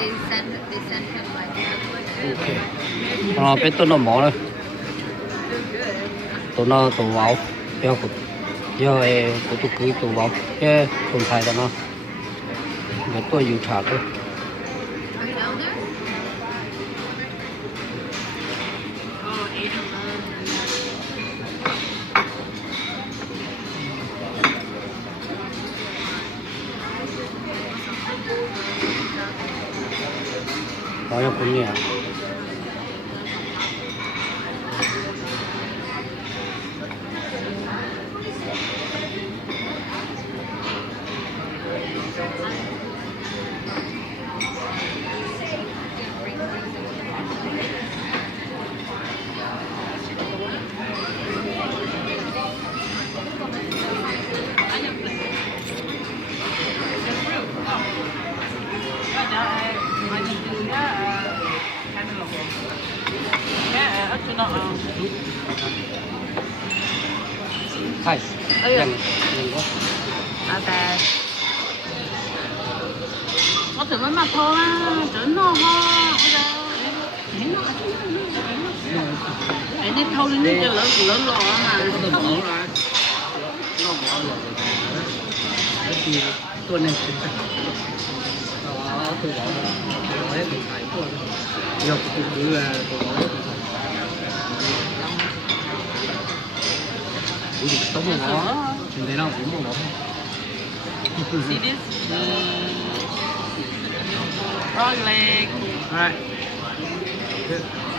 they send him like. ok nó biết tôi nó mỏ rồi tôi nó tôi vào giờ của tôi cưới tôi vào cái tôi thay cho nó để tôi yêu trả thôi Are you down there? Oh, 8-11. nó cũng nhẹ thay dần quá Okay. Có thử mấy mặt thôi á, chuẩn nó ho. Để nó thâu lên cho lớn lò mà. tôi bỏ ra nó bỏ rồi thì tôi nên chính xác đó tôi bỏ hết tôi xài tôi giờ tôi cứ là tôi bỏ hết tôi xài ủa thì tống mà bỏ chuyện này nó cũng không bỏ See this? Frog leg. alright